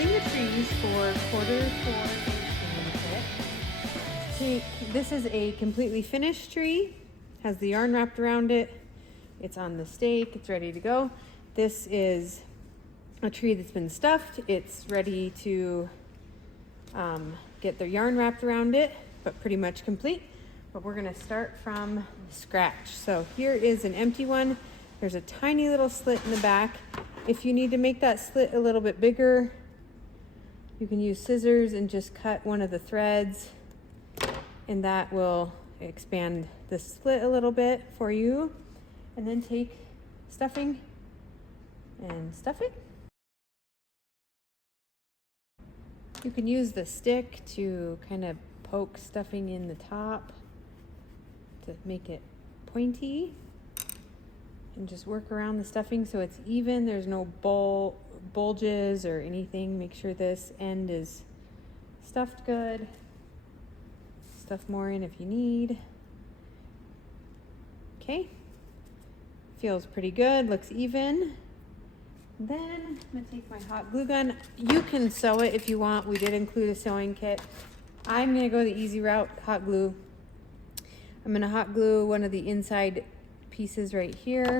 building the trees for Q4 kit. This is a completely finished tree, has the yarn wrapped around it. It's on the stake, it's ready to go. This is a tree that's been stuffed. It's ready to get the yarn wrapped around it, but pretty much complete. But we're gonna start from scratch. So here is an empty one. There's a tiny little slit in the back. If you need to make that slit a little bit bigger, you can use scissors and just cut one of the threads, and that will expand the slit a little bit for you. And then take stuffing and stuff it. You can use the stick to kind of poke stuffing in the top to make it pointy, and just work around the stuffing so it's even. There's no bulges or anything. Make sure this end is stuffed good. Stuff more in if you need. Okay, feels pretty good, looks even. Then I'm gonna take my hot glue gun. You can sew it if you want. We did include a sewing kit. I'm gonna go the easy route, hot glue. I'm gonna hot glue one of the inside pieces right here,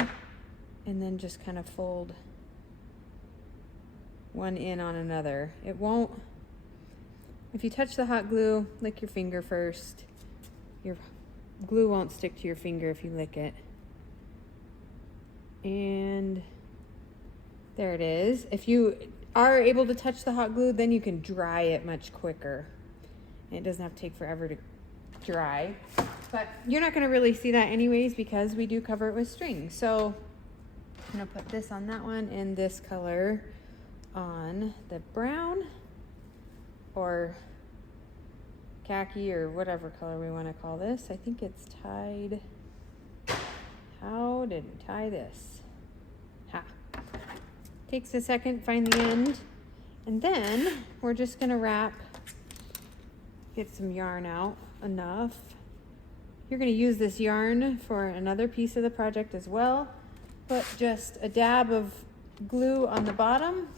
and then just kind of fold one in on another. It won't, if you touch the hot glue, lick your finger first. Your glue won't stick to your finger if you lick it. And there it is. If you are able to touch the hot glue, then you can dry it much quicker. And it doesn't have to take forever to dry. But you're not going to really see that anyways because we do cover it with string. So I'm going to put this on that one and this color on the brown or khaki or whatever color we want to call this. I think it's tied. How did we tie this? Ha. Takes a second, find the end. And then we're just going to wrap, get some yarn out enough. You're going to use this yarn for another piece of the project as well. Put just a dab of glue on the bottom.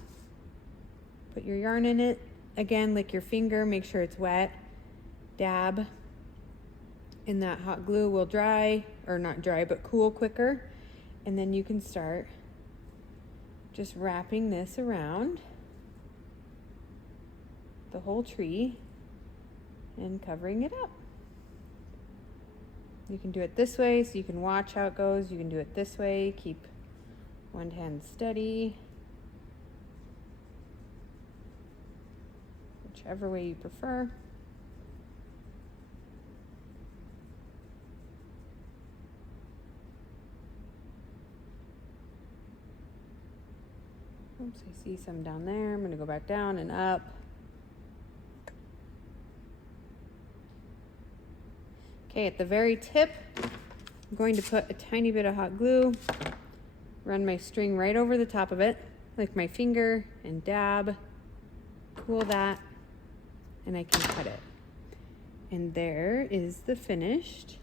Put your yarn in it. Again, lick your finger, make sure it's wet. Dab. And that hot glue will dry, or not dry, but cool quicker. And then you can start just wrapping this around the whole tree and covering it up. You can do it this way so you can watch how it goes. You can do it this way, keep one hand steady. Whichever way you prefer. Oops, I see some down there. I'm gonna go back down and up. Okay, at the very tip, I'm going to put a tiny bit of hot glue, run my string right over the top of it, lick my finger and dab, cool that, and I can cut it. And there is the finished.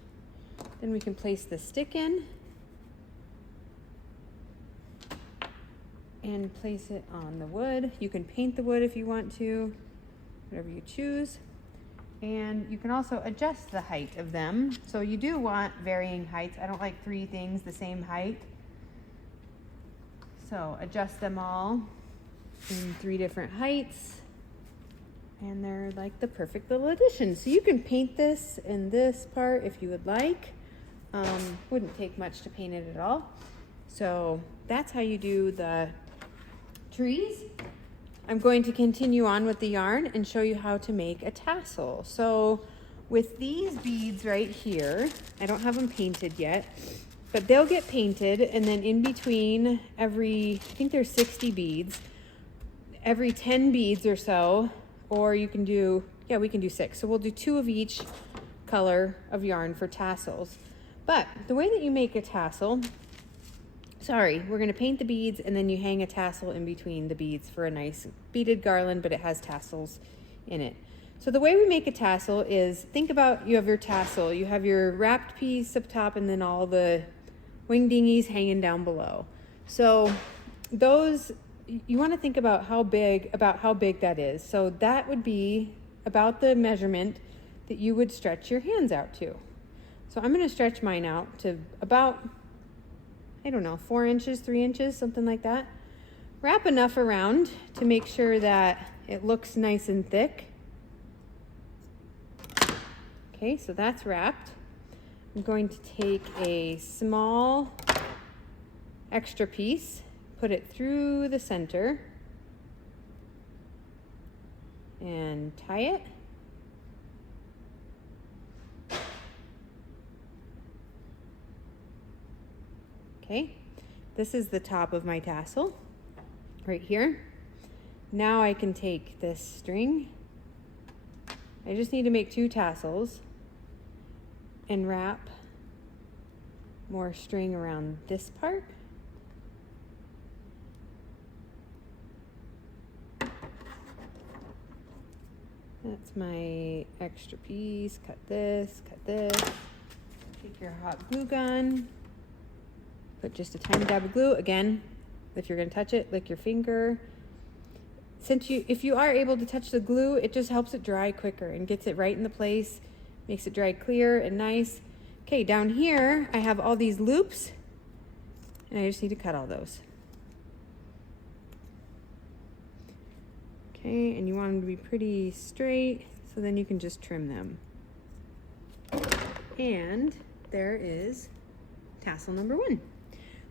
Then we can place the stick in and place it on the wood. You can paint the wood if you want to, whatever you choose. And you can also adjust the height of them. So you do want varying heights. I don't like 3 things the same height. So adjust them all in 3 different heights. And they're like the perfect little addition. So you can paint this in this part if you would like. Wouldn't take much to paint it at all. So that's how you do the trees. I'm going to continue on with the yarn and show you how to make a tassel. So with these beads right here, I don't have them painted yet, but they'll get painted, and then in between every, I think there's 60 beads, every 10 beads or so, or you can do, yeah, we can do 6. So we'll do 2 of each color of yarn for tassels. But the way that you make a tassel, we're gonna paint the beads and then you hang a tassel in between the beads for a nice beaded garland, but it has tassels in it. So the way we make a tassel is, think about, you have your tassel, you have your wrapped piece up top and then all the wing dingies hanging down below. So those you want to think about how big that is. So that would be about the measurement that you would stretch your hands out to. So I'm going to stretch mine out to about, I don't know, 4 inches, 3 inches, something like that. Wrap enough around to make sure that it looks nice and thick. Okay, so that's wrapped. I'm going to take a small extra piece, put it through the center, and tie it. Okay, this is the top of my tassel right here. Now I can take this string. I just need to make 2 tassels and wrap more string around this part. That's my extra piece. Cut this, cut this. Take your hot glue gun. Put just a tiny dab of glue. Again, if you're gonna touch it, lick your finger. If you are able to touch the glue, it just helps it dry quicker and gets it right in the place, makes it dry clear and nice. Okay, down here, I have all these loops, and I just need to cut all those. Okay, and you want them to be pretty straight, so then you can just trim them. And there is tassel number 1.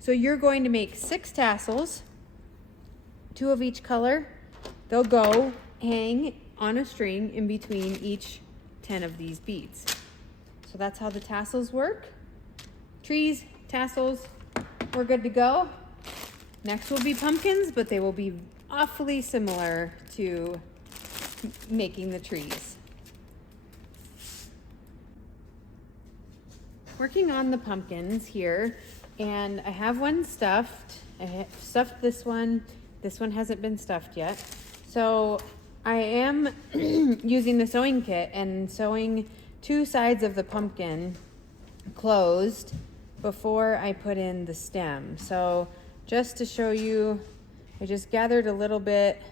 So you're going to make 6 tassels, 2 of each color. They'll go hang on a string in between each 10 of these beads. So that's how the tassels work. Trees, tassels, we're good to go. Next will be pumpkins, but they will be awfully similar to making the trees. Working on the pumpkins here, and I have one stuffed. I have stuffed this one. This one hasn't been stuffed yet. So I am using the sewing kit and sewing 2 sides of the pumpkin closed before I put in the stem. So just to show you, I just gathered a little bit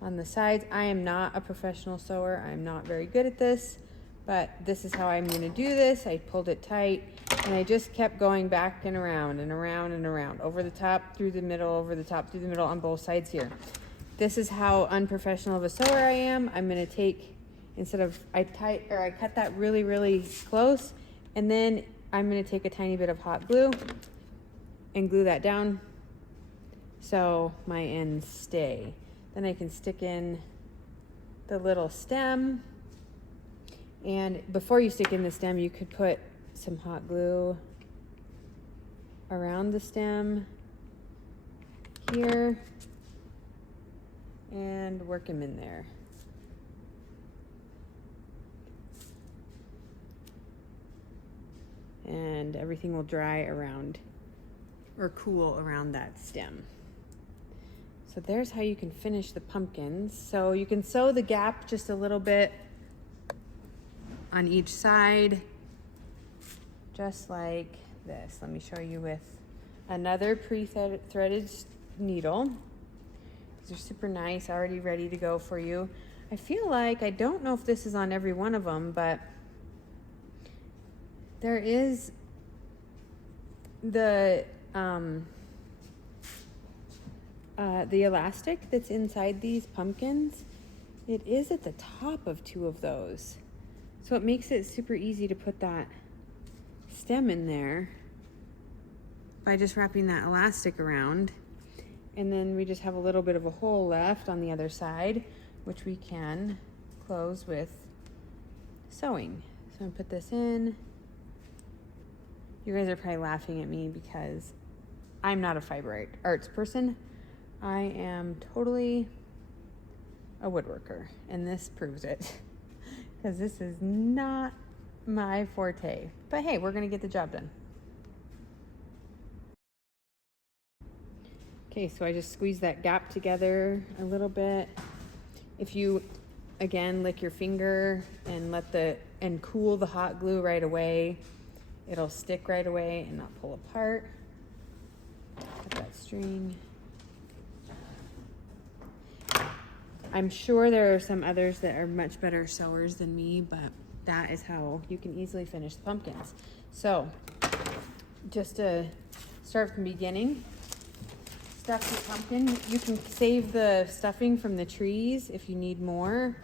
on the sides. I am not a professional sewer. I'm not very good at this, but this is how I'm gonna do this. I pulled it tight and I just kept going back and around and around and around, over the top, through the middle, over the top, through the middle on both sides here. This is how unprofessional of a sewer I am. I'm gonna take, instead of, I cut that really, really close, and then I'm gonna take a tiny bit of hot glue and glue that down so my ends stay. Then I can stick in the little stem, and before you stick in the stem, you could put some hot glue around the stem here and work them in there. And everything will dry around or cool around that stem. So there's how you can finish the pumpkins. So you can sew the gap just a little bit on each side, just like this. Let me show you with another pre-threaded needle. These are super nice, already ready to go for you. I feel like, I don't know if this is on every one of them, but there is the elastic that's inside these pumpkins. It is at the top of 2 of those. So it makes it super easy to put that stem in there by just wrapping that elastic around. And then we just have a little bit of a hole left on the other side, which we can close with sewing. So I'm gonna put this in. You guys are probably laughing at me because I'm not a fiber arts person. I am totally a woodworker, and this proves it. Because this is not my forte. But hey, we're gonna get the job done. Okay, so I just squeeze that gap together a little bit. If you, again, lick your finger and cool the hot glue right away, it'll stick right away and not pull apart. Cut that string. I'm sure there are some others that are much better sewers than me, but that is how you can easily finish the pumpkins. So just to start from the beginning, stuff your pumpkin. You can save the stuffing from the trees if you need more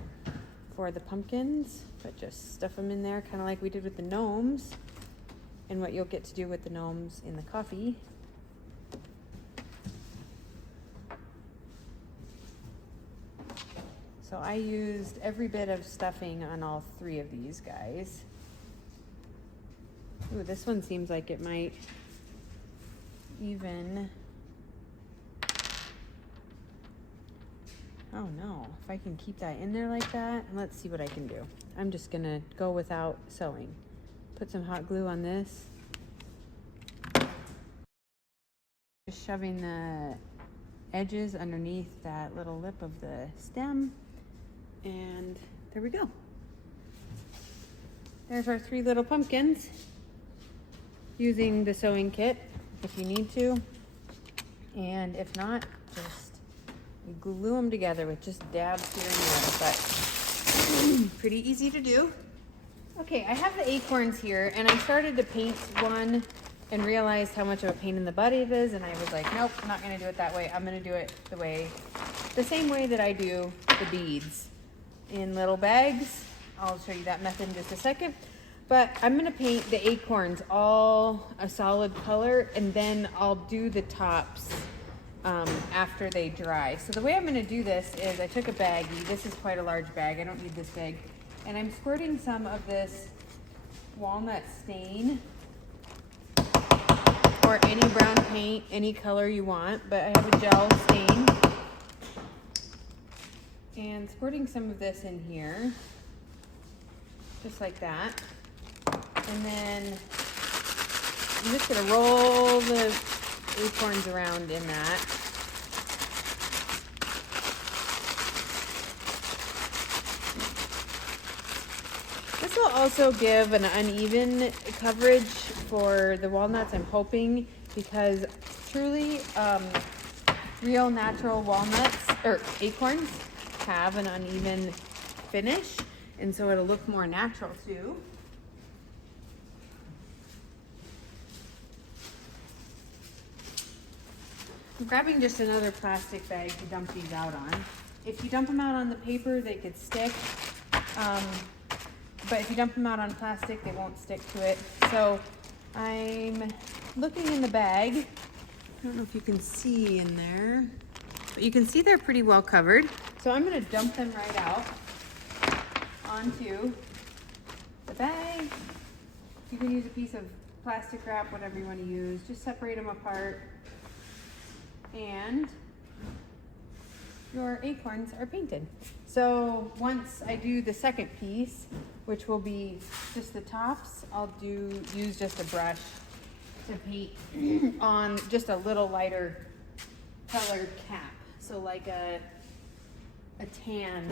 for the pumpkins, but just stuff them in there, kind of like we did with the gnomes, and what you'll get to do with the gnomes in the coffee. So I used every bit of stuffing on all 3 of these guys. Ooh, this one seems like it might even... Oh no, if I can keep that in there like that, let's see what I can do. I'm just gonna go without sewing. Put some hot glue on this. Just shoving the edges underneath that little lip of the stem. And there we go. There's our 3 little pumpkins. Using the sewing kit if you need to. And if not, just glue them together with just dabs here and there, but pretty easy to do. Okay, I have the acorns here, and I started to paint one and realized how much of a pain in the butt it is, and I was like, nope, I'm not gonna do it that way. I'm gonna do it the same way that I do the beads, in little bags. I'll show you that method in just a second. But I'm gonna paint the acorns all a solid color, and then I'll do the tops after they dry. So the way I'm gonna do this is I took a baggie. This is quite a large bag. I don't need this big. And I'm squirting some of this walnut stain, or any brown paint, any color you want, but I have a gel stain. And squirting some of this in here, just like that. And then I'm just gonna roll the acorns around in that. This will also give an uneven coverage for the walnuts, I'm hoping, because truly real natural walnuts or acorns have an uneven finish, and so it'll look more natural too. I'm grabbing just another plastic bag to dump these out on. If you dump them out on the paper, they could stick. But if you dump them out on plastic, they won't stick to it. So I'm looking in the bag. I don't know if you can see in there, but you can see they're pretty well covered. So I'm gonna dump them right out onto the bag. You can use a piece of plastic wrap, whatever you want to use. Just separate them apart. And your acorns are painted. So once I do the second piece, which will be just the tops, I'll use just a brush to paint on just a little lighter colored cap. So like a tan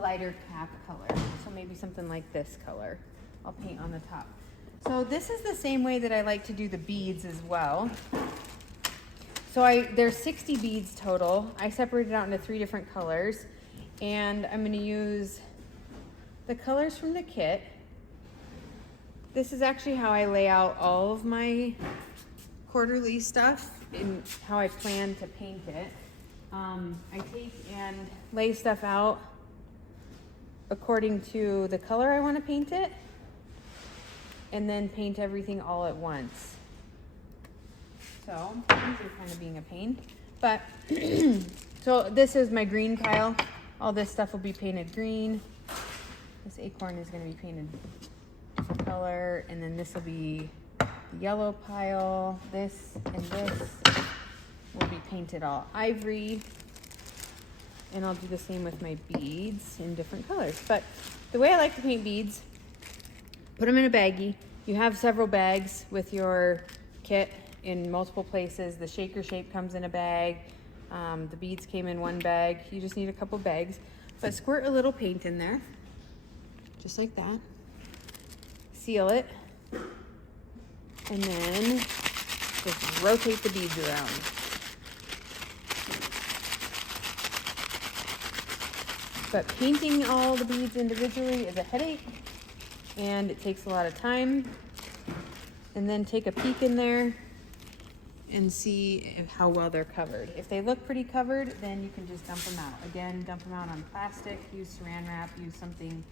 lighter cap color. So maybe something like this color I'll paint on the top. So this is the same way that I like to do the beads as well. So there's 60 beads total. I separated out into 3 different colors, and I'm gonna use the colors from the kit. This is actually how I lay out all of my quarterly stuff and how I plan to paint it. I take and lay stuff out according to the color I want to paint it, and then paint everything all at once. So these are kind of being a pain, but so this is my green pile. All this stuff will be painted green. This acorn is going to be painted different color, and then this will be the yellow pile. This and this will be painted all ivory, and I'll do the same with my beads in different colors. But the way I like to paint beads, put them in a baggie. You have several bags with your kit in multiple places. The shaker shape comes in a bag. The beads came in one bag. You just need a couple bags. But squirt a little paint in there, just like that. Seal it. And then just rotate the beads around. But painting all the beads individually is a headache, and it takes a lot of time. And then take a peek in there and see how well they're covered. If they look pretty covered, then you can just dump them out. Again, dump them out on plastic, use saran wrap, use something,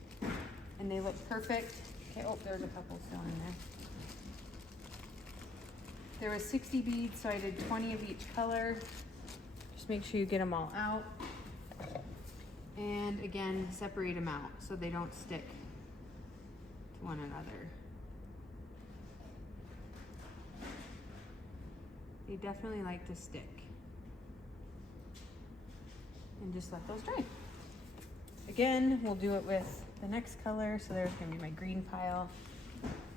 and they look perfect. Okay, oh, there's a couple still in there. There was 60 beads, so I did 20 of each color. Just make sure you get them all out. And again, separate them out so they don't stick to one another. They definitely like to stick. And just let those dry. Again, we'll do it with the next color. So there's gonna be my green pile.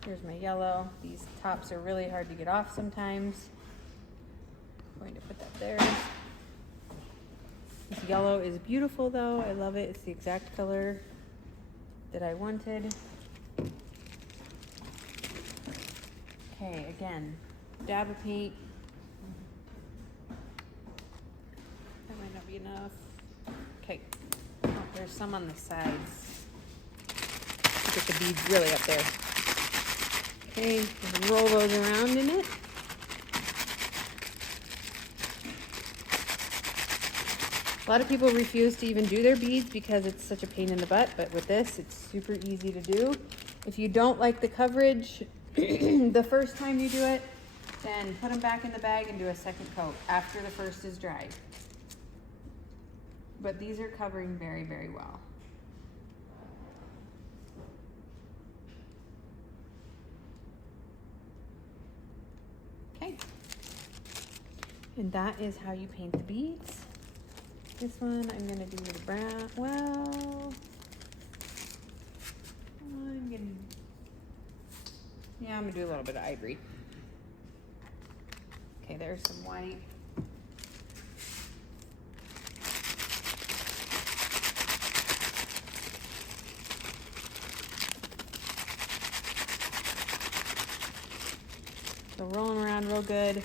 Here's my yellow. These tops are really hard to get off sometimes. I'm going to put that there. This yellow is beautiful though. I love it. It's the exact color that I wanted. Okay, again, dab of paint. That might not be enough. Okay, oh, there's some on the sides. Get the beads really up there. Okay, roll those around in it. A lot of people refuse to even do their beads because it's such a pain in the butt, but with this, it's super easy to do. If you don't like the coverage the first time you do it, then put them back in the bag and do a second coat after the first is dry. But these are covering very, very well. Okay. And that is how you paint the beads. This one I'm gonna do with brown. Well, I'm gonna do a little bit of ivory. Okay, there's some white. So rolling around real good.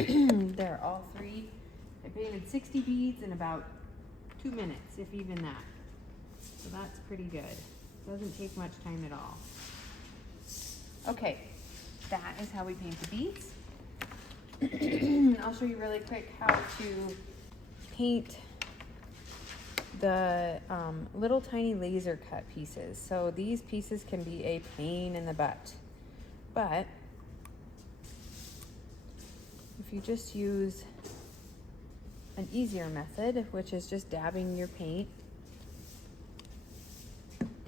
And there are all three. I painted 60 beads in about 2 minutes, if even that. So that's pretty good. Doesn't take much time at all. Okay, that is how we paint the beads. I'll show you really quick how to paint the little tiny laser cut pieces. So these pieces can be a pain in the butt, but if you just use an easier method, which is just dabbing your paint,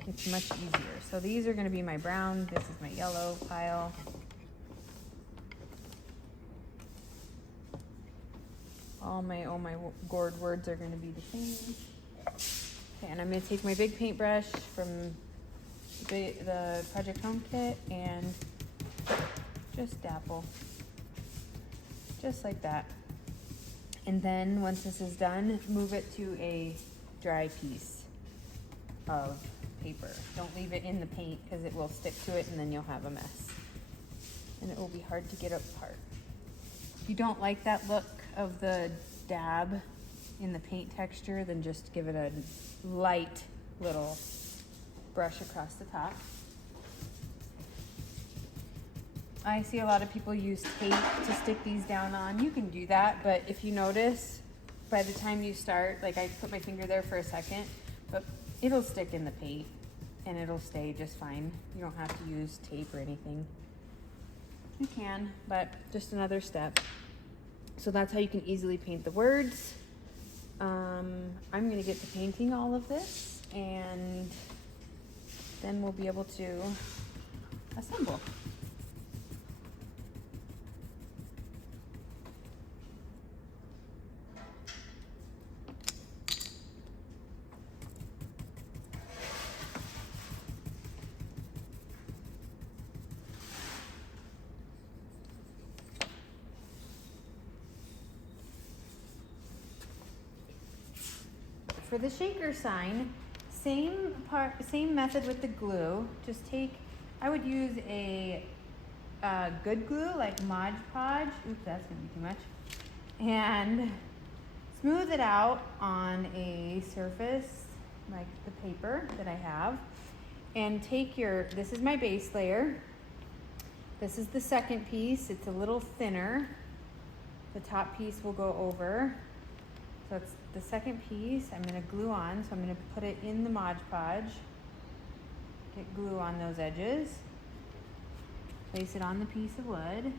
it's much easier. So these are going to be my brown. This is my yellow pile. All my gourd words are going to be the same. Okay, and I'm going to take my big paintbrush from the Project Home Kit and just dapple. Just like that. And then once this is done, move it to a dry piece of paper. Don't leave it in the paint because it will stick to it and then you'll have a mess. And it will be hard to get apart. If you don't like that look of the dab in the paint texture, then just give it a light little brush across the top. I see a lot of people use tape to stick these down on. You can do that, but if you notice, by the time you start, like I put my finger there for a second, but it'll stick in the paint and it'll stay just fine. You don't have to use tape or anything. You can, but just another step. So that's how you can easily paint the words. I'm gonna get to painting all of this and then we'll be able to assemble. for the shaker sign, same method with the glue. Just take, I would use a good glue like Mod Podge. Oops, that's gonna be too much. And smooth it out on a surface like the paper that I have. And take this is my base layer. This is the second piece. It's a little thinner. The top piece will go over. So it's the second piece I'm gonna glue on. So I'm gonna put it in the Mod Podge. Get glue on those edges. Place it on the piece of wood.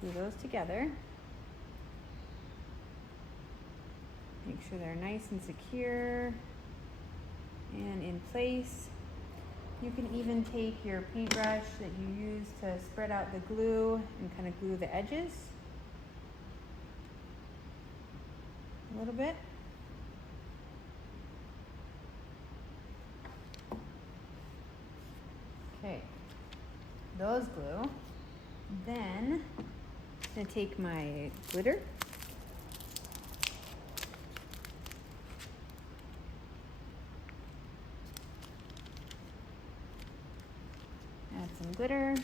Glue those together. Make sure they're nice and secure and in place. You can even take your paintbrush that you use to spread out the glue and kind of glue the edges a little bit. Okay, those glue. Then I'm gonna take my glitter. Add some glitter.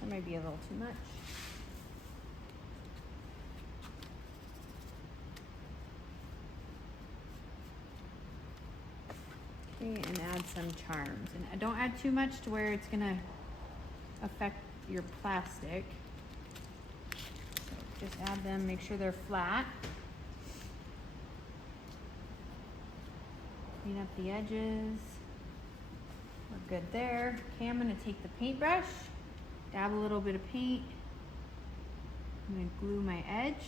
That might be a little too much. Okay, and add some charms. And don't add too much to where it's gonna affect your plastic. So just add them, make sure they're flat. Clean up the edges. We're good there. Okay, I'm gonna take the paintbrush, dab a little bit of paint. I'm gonna glue my edge.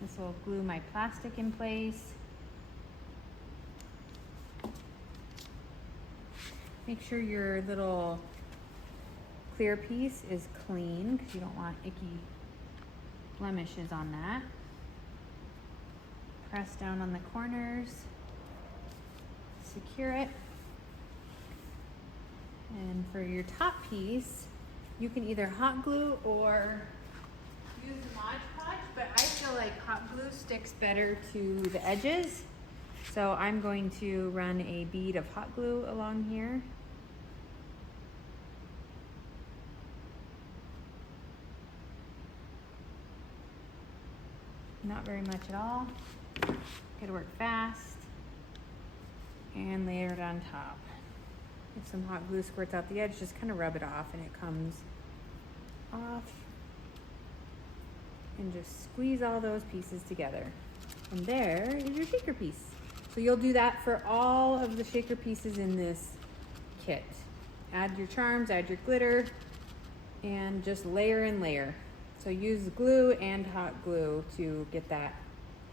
This will glue my plastic in place. Make sure your little clear piece is clean because you don't want icky blemishes on that. Press down on the corners, secure it. And for your top piece, you can either hot glue or use the Mod Podge, but I feel like hot glue sticks better to the edges. So I'm going to run a bead of hot glue along here. Not very much at all. Gotta work fast. And layer it on top. If some hot glue squirts out the edge, just kind of rub it off and it comes off. And just squeeze all those pieces together. And there is your shaker piece. So you'll do that for all of the shaker pieces in this kit. Add your charms, add your glitter, and just layer and layer. So use glue and hot glue to get that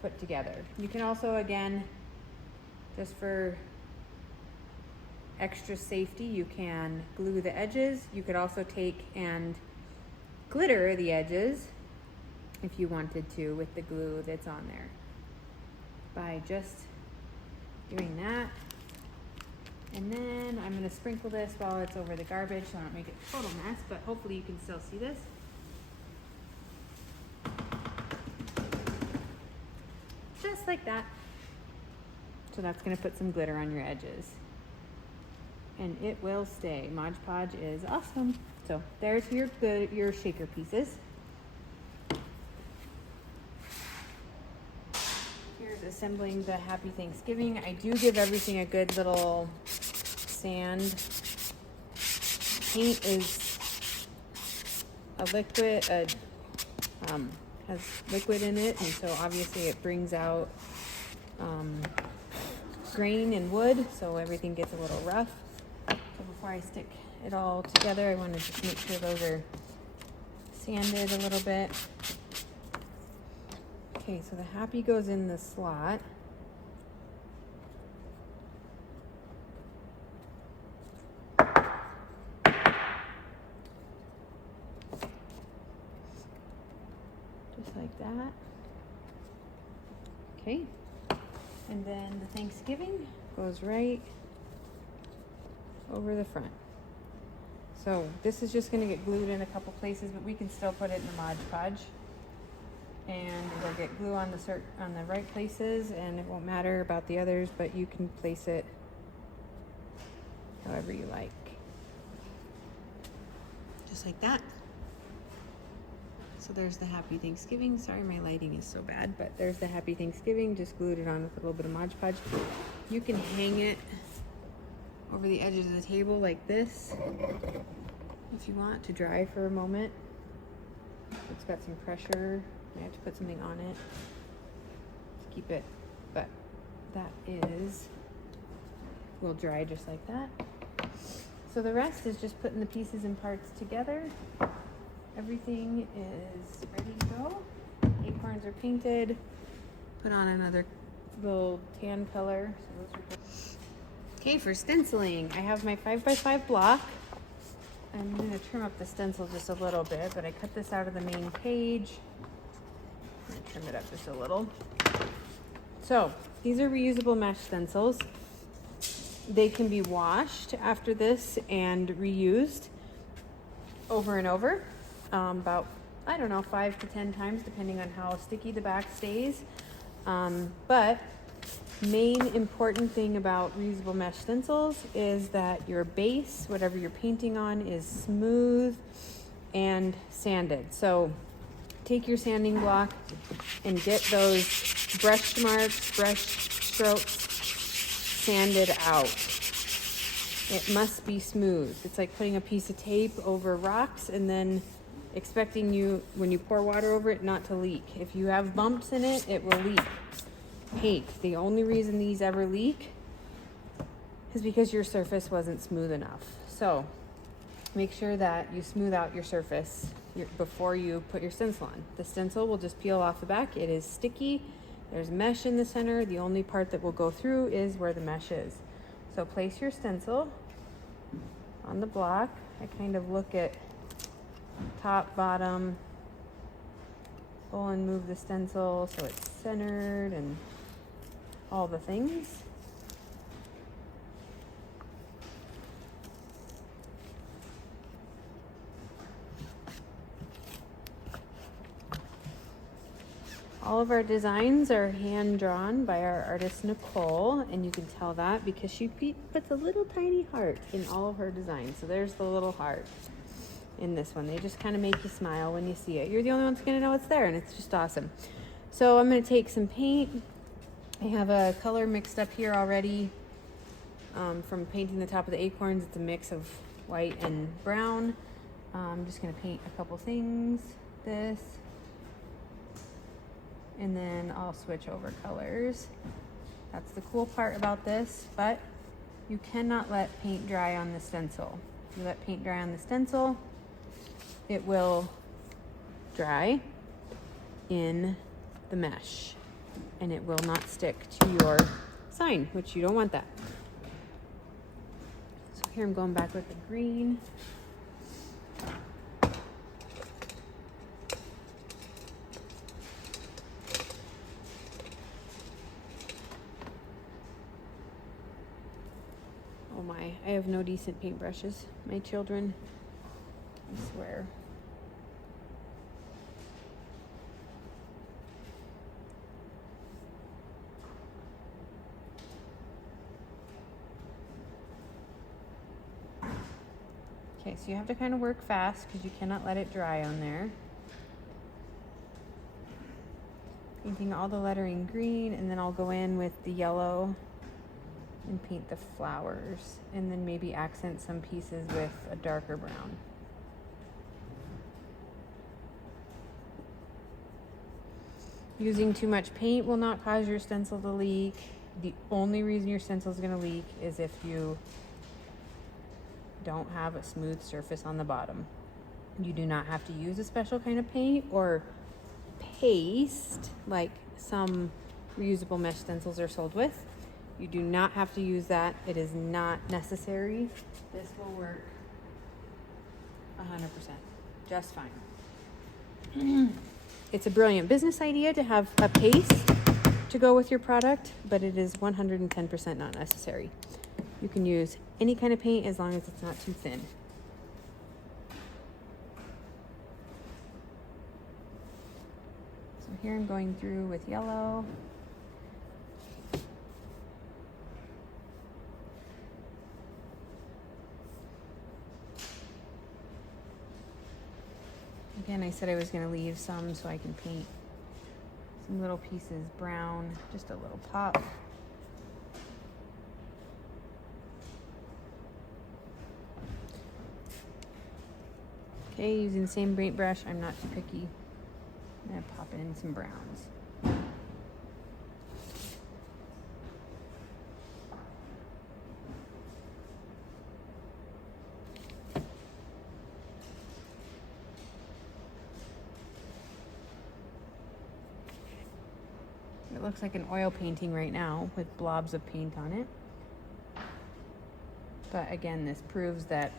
put together. You can also, again, just for extra safety, you can glue the edges. You could also take and glitter the edges if you wanted to with the glue that's on there by just doing that. And then I'm going to sprinkle this while it's over the garbage so I don't make it a total mess, but hopefully you can still see this. Just like that. So that's going to put some glitter on your edges. And it will stay. Mod Podge is awesome. So there's your shaker pieces. Here's assembling the Happy Thanksgiving. I do give everything a good little sand. Paint is a liquid, has liquid in it, and so obviously it brings out grain and wood, so everything gets a little rough. So before I stick it all together, I want to just make sure those are sanded a little bit. Okay, so the happy goes in the slot. Just like that. Okay, and then the Thanksgiving goes right over the front. So this is just gonna get glued in a couple places, but we can still put it in the Mod Podge. And it'll get glue on the right places, and it won't matter about the others, but you can place it however you like. Just like that. So there's the Happy Thanksgiving. Sorry, my lighting is so bad, but there's the Happy Thanksgiving. Just glued it on with a little bit of Mod Podge. You can hang it over the edges of the table like this if you want to dry for a moment. It's got some pressure. I have to put something on it to keep it, but that will dry just like that. So the rest is just putting the pieces and parts together. Everything is ready to go. Acorns are painted. Put on another little tan color. So those are good. Okay, for stenciling, I have my 5x5 block. I'm going to trim up the stencil just a little bit, but I cut this out of the main page. I'm going to trim it up just a little. So these are reusable mesh stencils. They can be washed after this and reused over and over, about, I don't know, 5 to 10 times, depending on how sticky the back stays. But main important thing about reusable mesh stencils is that your base, whatever you're painting on, is smooth and sanded. So take your sanding block and get those brush marks, brush strokes sanded out. It must be smooth. It's like putting a piece of tape over rocks and then expecting when you pour water over it, not to leak. If you have bumps in it, it will leak. Paint. The only reason these ever leak is because your surface wasn't smooth enough. So make sure that you smooth out your surface before you put your stencil on. The stencil will just peel off the back. It is sticky. There's mesh in the center. The only part that will go through is where the mesh is. So place your stencil on the block. I kind of look at top, bottom, pull and move the stencil so it's centered and all the things. All of our designs are hand drawn by our artist Nicole, and you can tell that because she puts a little tiny heart in all of her designs. So there's the little heart in this one. They just kind of make you smile when you see it. You're the only one's gonna know it's there, and it's just awesome. So I'm gonna take some paint. I have a color mixed up here already from painting the top of the acorns. It's a mix of white and brown. I'm just gonna paint a couple things. This. And then I'll switch over colors. That's the cool part about this, but you cannot let paint dry on the stencil. If you let paint dry on the stencil, it will dry in the mesh and it will not stick to your sign, which you don't want that. So here I'm going back with the green. Oh my, I have no decent paintbrushes. My children, I swear. Okay, so you have to kind of work fast because you cannot let it dry on there. Painting all the lettering green, and then I'll go in with the yellow and paint the flowers, and then maybe accent some pieces with a darker brown. Using too much paint will not cause your stencil to leak. The only reason your stencil is going to leak is if you don't have a smooth surface on the bottom. You do not have to use a special kind of paint or paste like some reusable mesh stencils are sold with. You do not have to use that. It is not necessary. This will work 100%, just fine. It's a brilliant business idea to have a paste to go with your product, but it is 110% not necessary. You can use any kind of paint as long as it's not too thin. So here I'm going through with yellow. Again, I said I was going to leave some so I can paint some little pieces brown, just a little pop. Okay, using the same paintbrush, I'm not too picky. I'm going to pop in some browns. It looks like an oil painting right now with blobs of paint on it. But again, this proves that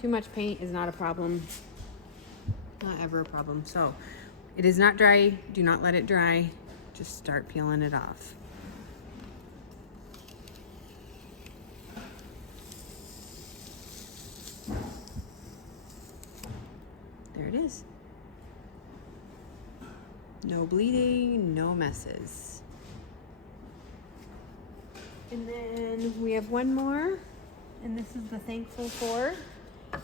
too much paint is not a problem. Not ever a problem. So it is not dry. Do not let it dry. Just start peeling it off. There it is. No bleeding, no messes. And then we have one more, and this is the thankful for.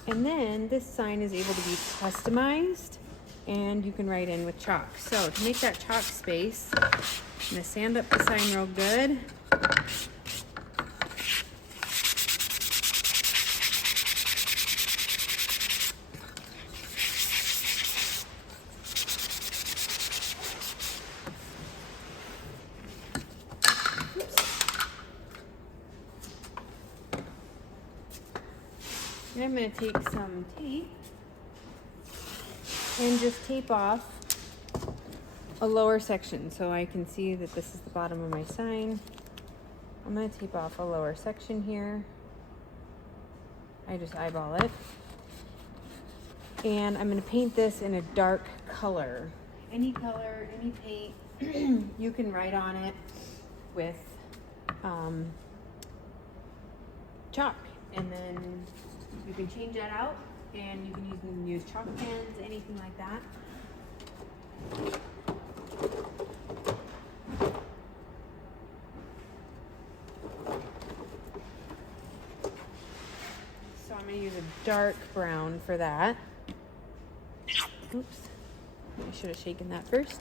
And then this sign is able to be customized, and you can write in with chalk. So to make that chalk space, I'm gonna sand up the sign real good. And I'm going to take some tape and just tape off a lower section so I can see that this is the bottom of my sign. I'm going to tape off a lower section here. I just eyeball it. And I'm going to paint this in a dark color. Any color, any paint, you can write on it with chalk. And then you can change that out, and you can use chalk pens, anything like that. So I'm going to use a dark brown for that. Oops, I should have shaken that first.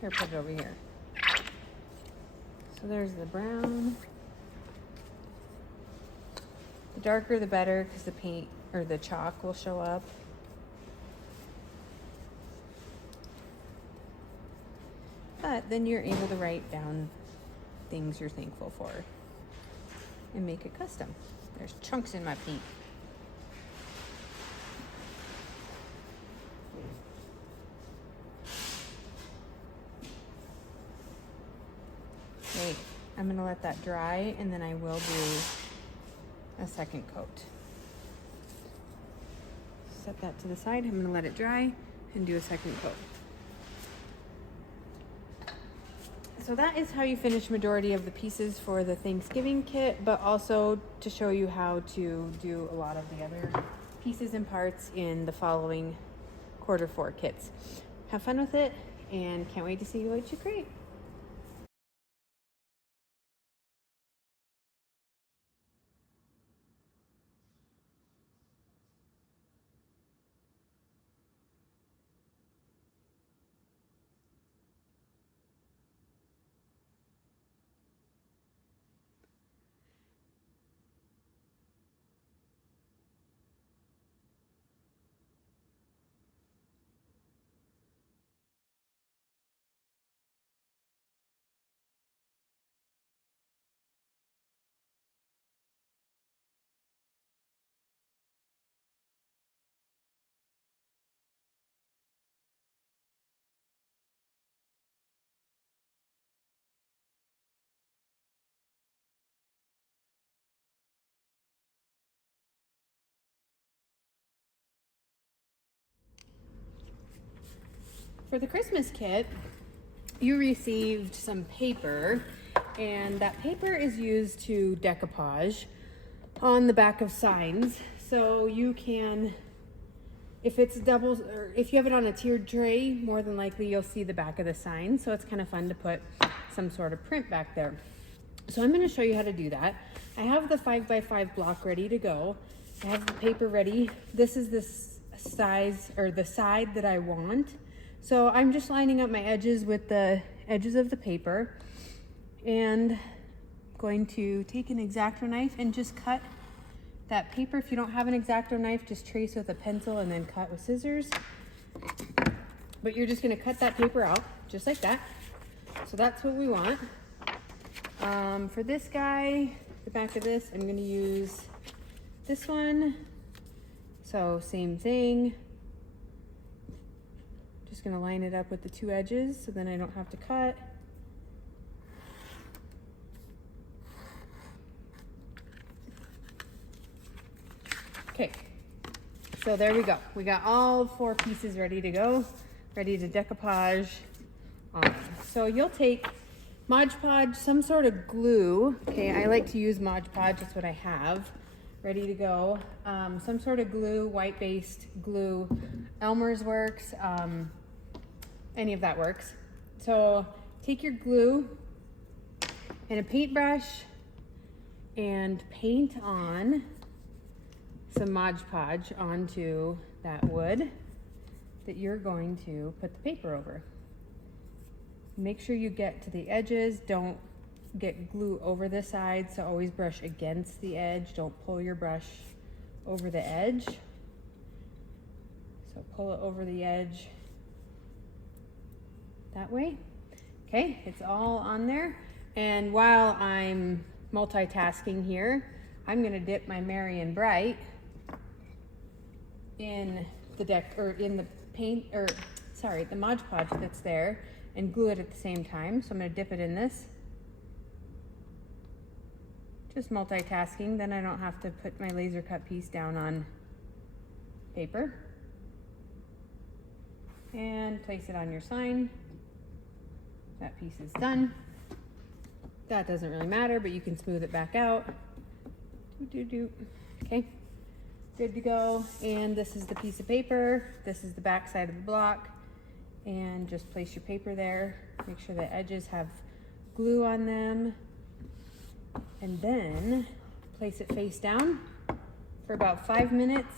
Here, put it over here. So there's the brown. The darker the better, because the paint or the chalk will show up. But then you're able to write down things you're thankful for and make it custom. There's chunks in my paint. Okay, I'm gonna let that dry, and then I will do a second coat. Set that to the side. I'm going to let it dry and do a second coat. So that is how you finish majority of the pieces for the Thanksgiving kit, but also to show you how to do a lot of the other pieces and parts in the following Q4 kits. Have fun with it, and can't wait to see what you create. For the Christmas kit, you received some paper, and that paper is used to decoupage on the back of signs. So you can If it's double, or if you have it on a tiered tray, more than likely you'll see the back of the sign. So it's kind of fun to put some sort of print back there. So I'm going to show you how to do that. I have the 5x5 block ready to go. I have the paper ready. This is this size, or the side that I want. So I'm just lining up my edges with the edges of the paper, and going to take an X-Acto knife and just cut that paper. If you don't have an X-Acto knife, just trace with a pencil and then cut with scissors. But you're just going to cut that paper out just like that. So that's what we want. For this guy, the back of this, I'm going to use this one. So same thing. Just going to line it up with the two edges so then I don't have to cut. Okay, so there we go. We got all 4 pieces ready to go, ready to decoupage on. So you'll take Mod Podge, some sort of glue. Okay, I like to use Mod Podge, that's what I have ready to go. Some sort of glue, white-based glue. Elmer's works, any of that works. So take your glue and a paintbrush and paint on some Mod Podge onto that wood that you're going to put the paper over. Make sure you get to the edges. Don't get glue over the side, so always brush against the edge. Don't pull your brush over the edge. So pull it over the edge that way. Okay, it's all on there. And while I'm multitasking here, I'm going to dip my Marion Bright in the the paint, or sorry, the Mod Podge that's there, and glue it at the same time. So I'm going to dip it in this. Just multitasking, then I don't have to put my laser cut piece down on paper. And place it on your sign. That piece is done. That doesn't really matter, but you can smooth it back out. Okay. Good to go. And this is the piece of paper. This is the back side of the block. And just place your paper there. Make sure the edges have glue on them. And then place it face down for about 5 minutes.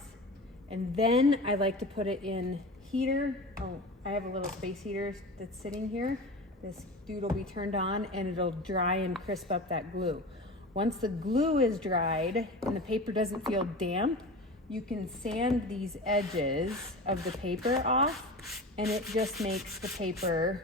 And then I like to put it in heater. Oh, I have a little space heater that's sitting here. This dude will be turned on and it'll dry and crisp up that glue. Once the glue is dried and the paper doesn't feel damp, you can sand these edges of the paper off, and it just makes the paper,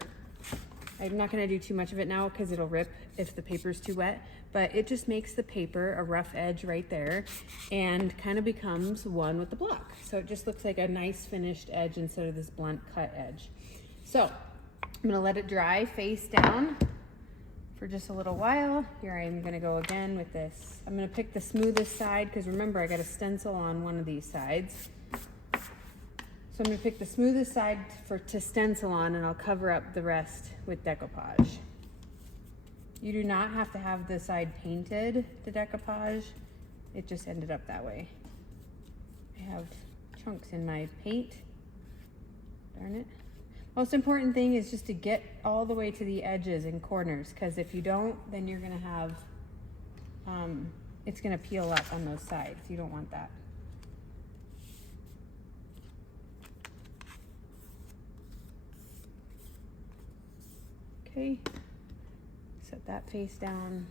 I'm not going to do too much of it now because it'll rip if the paper's too wet, but it just makes the paper a rough edge right there and kind of becomes one with the block. So it just looks like a nice finished edge instead of this blunt cut edge. So I'm going to let it dry face down for just a little while. Here I'm going to go again with this. I'm going to pick the smoothest side because remember I got a stencil on one of these sides. So I'm going to pick the smoothest side to stencil on, and I'll cover up the rest with decoupage. You do not have to have the side painted to decoupage. It just ended up that way. I have chunks in my paint. Darn it. Most important thing is just to get all the way to the edges and corners, because if you don't, then you're going to have, it's going to peel up on those sides. You don't want that. Okay, set that face down.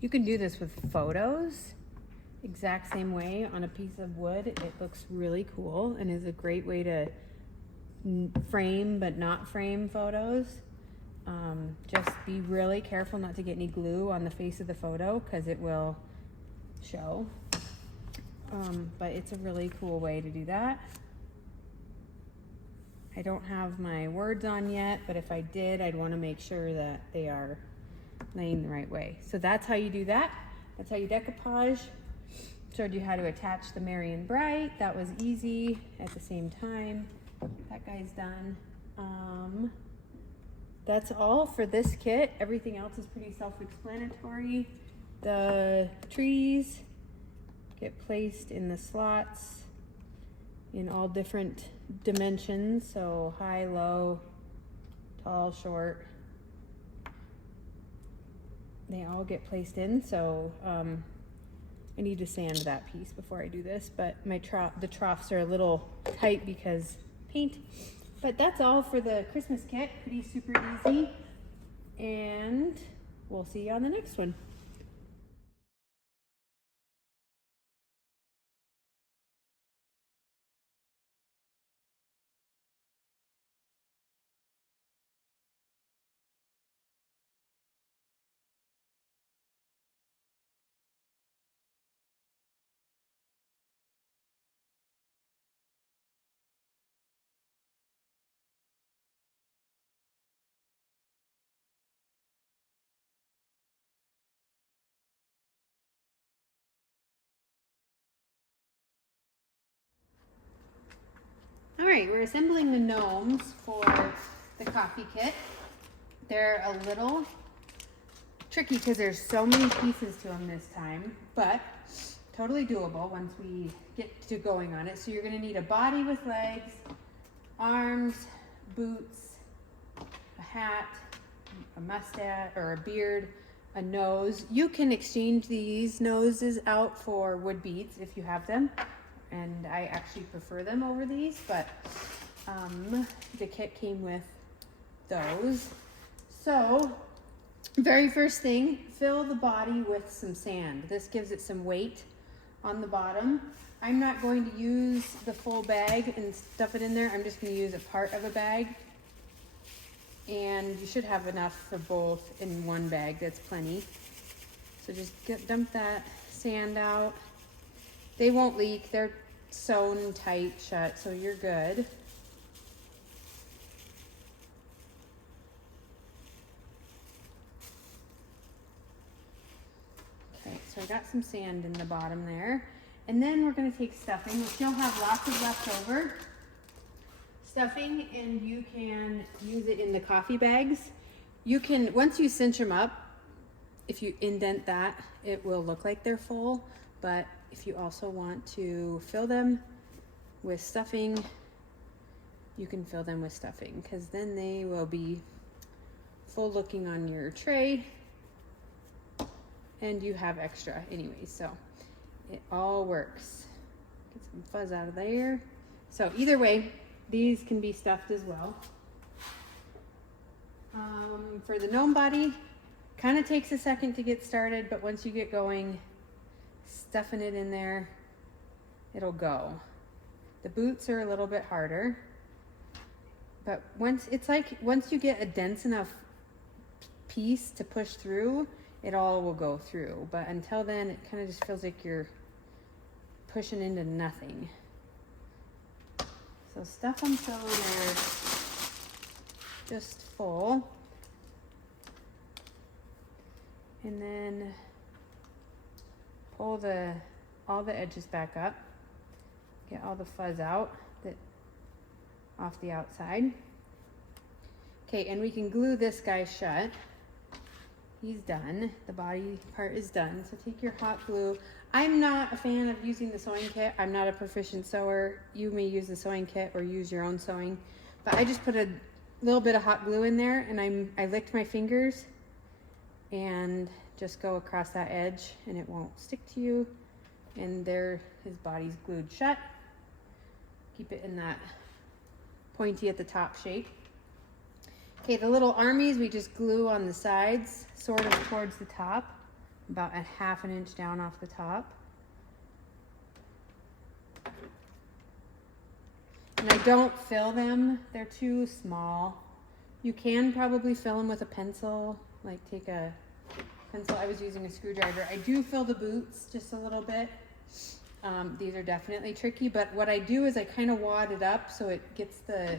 You can do this with photos, exact same way on a piece of wood. It looks really cool and is a great way to frame but not frame photos. Just be really careful not to get any glue on the face of the photo because it will show. But it's a really cool way to do that. I don't have my words on yet, but if I did, I'd want to make sure that they are laying the right way. So that's how you do that. That's how you decoupage. Showed you how to attach the Merry and Bright. That was easy at the same time. That guy's done. That's all for this kit. Everything else is pretty self-explanatory. The trees get placed in the slots in all different dimensions. So high, low, tall, short. They all get placed in. So I need to sand that piece before I do this, but the troughs are a little tight because paint. But that's all for the Christmas kit. Pretty super easy. And we'll see you on the next one. All right, we're assembling the gnomes for the coffee kit. They're a little tricky because there's so many pieces to them this time, but totally doable once we get to going on it. So you're gonna need a body with legs, arms, boots, a hat, a mustache or a beard, a nose. You can exchange these noses out for wood beads if you have them. And I actually prefer them over these, but the kit came with those. So, very first thing, fill the body with some sand. This gives it some weight on the bottom. I'm not going to use the full bag and stuff it in there. I'm just going to use a part of a bag. And you should have enough for both in one bag. That's plenty. So just dump that sand out. They won't leak. They're sewn tight shut, so you're good. Okay, so I got some sand in the bottom there. And then we're going to take stuffing, which you'll have lots of leftover stuffing, and you can use it in the coffee bags. You can, once you cinch them up, if you indent that, it will look like they're full. But if you also want to fill them with stuffing, you can fill them with stuffing, because then they will be full looking on your tray and you have extra anyway. So it all works. Get some fuzz out of there. So either way, these can be stuffed as well. For the gnome body, kind of takes a second to get started, but once you get going, stuffing it in there, it'll go. The boots are a little bit harder, but once you get a dense enough piece to push through, it all will go through. But until then, it kind of just feels like you're pushing into nothing. So stuff them so they're just full. And then pull all the edges back up. Get all the fuzz out off the outside. Okay, and we can glue this guy shut. He's done. The body part is done. So take your hot glue. I'm not a fan of using the sewing kit. I'm not a proficient sewer. You may use the sewing kit or use your own sewing. But I just put a little bit of hot glue in there, and I licked my fingers and just go across that edge, and it won't stick to you. And there, his body's glued shut. Keep it in that pointy at the top shape. Okay, the little armies we just glue on the sides, sort of towards the top, about a ½ inch down off the top. And I don't fill them, they're too small. You can probably fill them with a pencil, like take a pencil. I was using a screwdriver. I do fill the boots just a little bit. These are definitely tricky, but what I do is I kind of wad it up so it gets the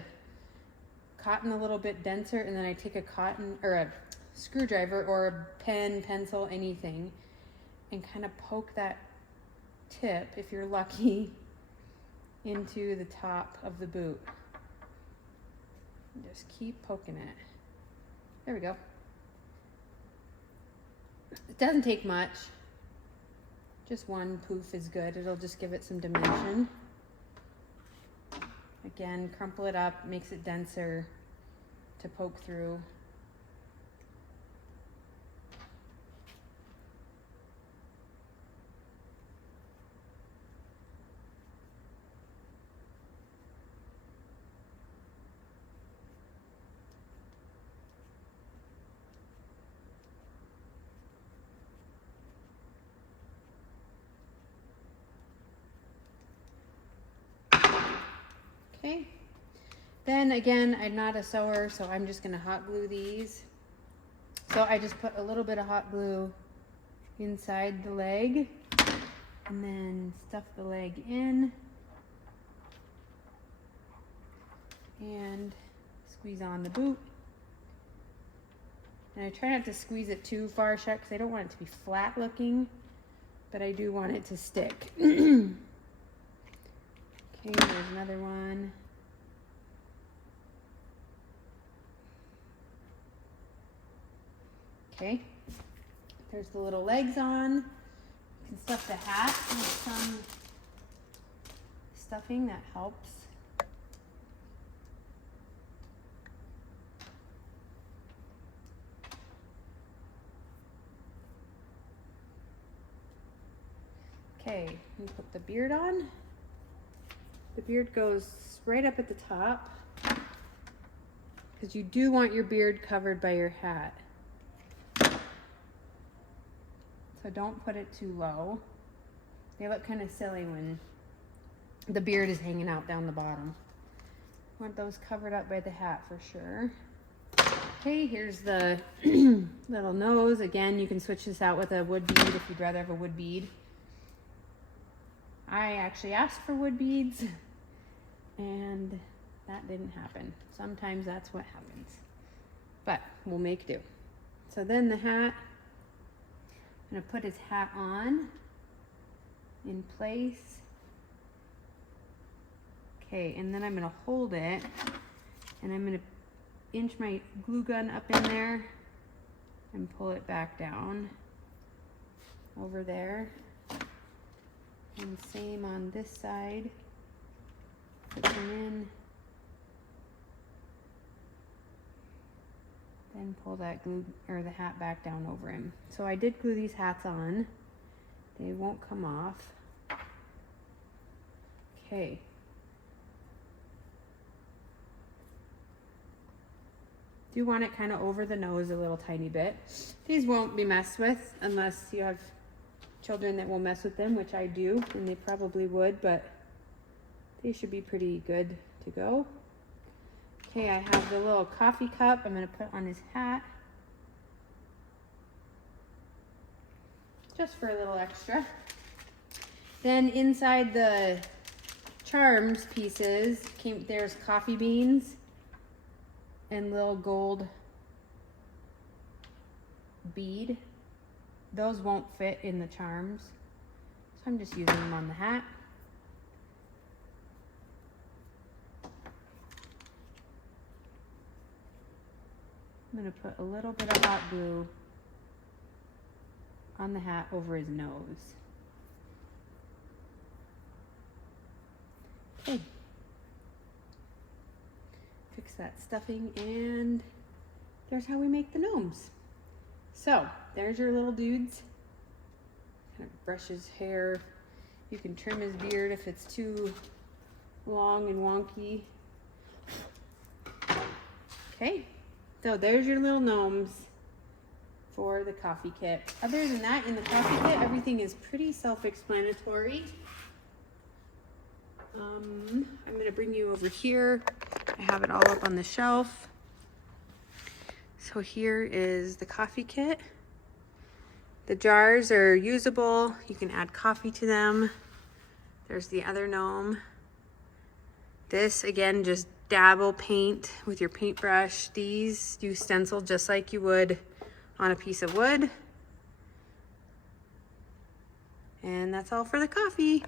cotton a little bit denser, and then I take a screwdriver or a pen, pencil, anything, and kind of poke that tip, if you're lucky, into the top of the boot. And just keep poking it. There we go. It doesn't take much. Just one poof is good. It'll just give it some dimension. Again, crumple it up, makes it denser to poke through. Okay, then again, I'm not a sewer, so I'm just gonna hot glue these. So I just put a little bit of hot glue inside the leg and then stuff the leg in and squeeze on the boot. And I try not to squeeze it too far shut because I don't want it to be flat looking, but I do want it to stick. Okay, there's another one. Okay, there's the little legs on. You can stuff the hat with some stuffing that helps. Okay, we put the beard on. The beard goes right up at the top because you do want your beard covered by your hat. So don't put it too low. They look kind of silly when the beard is hanging out down the bottom. Want those covered up by the hat for sure. Okay, here's the little nose. Again, you can switch this out with a wood bead if you'd rather have a wood bead. I actually asked for wood beads and that didn't happen. Sometimes that's what happens, but we'll make do. So then the hat, I'm gonna put his hat on in place. Okay, and then I'm gonna hold it and I'm gonna inch my glue gun up in there and pull it back down over there. And same on this side. Put them in. Then pull that glue or the hat back down over him. So I did glue these hats on. They won't come off. Okay. Do want it kind of over the nose a little tiny bit. These won't be messed with unless you have children that will mess with them, which I do, and they probably would, but they should be pretty good to go. Okay, I have the little coffee cup I'm going to put on his hat. Just for a little extra. Then inside the charms pieces, there's coffee beans and little gold bead. Those won't fit in the charms, so I'm just using them on the hat. I'm going to put a little bit of hot glue on the hat over his nose. Okay. Fix that stuffing, and there's how we make the gnomes. So there's your little dudes. Kind of brush his hair. You can trim his beard if it's too long and wonky. Okay, so there's your little gnomes for the coffee kit. Other than that, in the coffee kit, everything is pretty self-explanatory. I'm gonna bring you over here. I have it all up on the shelf. So here is the coffee kit. The jars are usable. You can add coffee to them. There's the other gnome. This, again, just dabble paint with your paintbrush. These you stencil just like you would on a piece of wood. And that's all for the coffee.